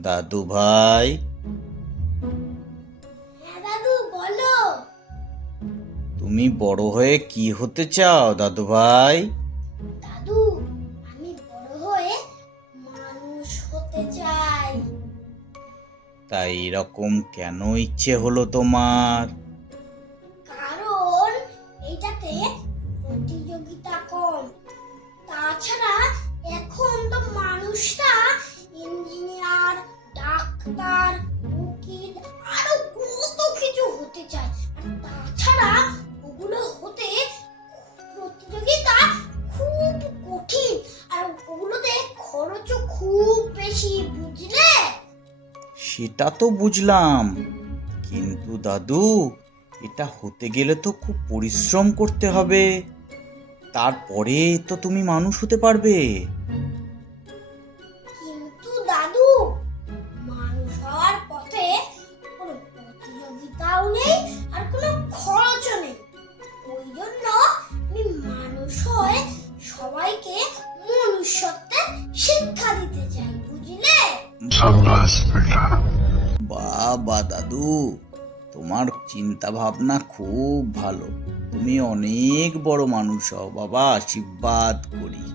দাদু ভাই। হ্যাঁ দাদু বলো। তুমি বড় হয়ে কি হতে চাও দাদু ভাই? দাদু আমি বড় হয়ে মানুষ হতে চাই। তাই এরকম কেন ইচ্ছে হলো তোমার? ডাক্তার উকিল আরও কত কিছু হতে চায়। আর তাছাড়া ওগুলো হতে প্রতিযোগিতা খুব কঠিন, আর ওগুলোতে খরচও খুব বেশি, বুঝলে? সেটা তো বুঝলাম। কিন্তু দাদু, এটা হতে গেলে তো খুব পরিশ্রম করতে হবে। তারপরে তো তুমি মানুষ হতে পারবে। ভবিষ্যতে শিক্ষা দিতে চাই বুঝলে? বাবা দাদু তোমার চিন্তা ভাবনা খুব ভালো। তুমি অনেক বড় মানুষ হও বাবা। আশীর্বাদ করি।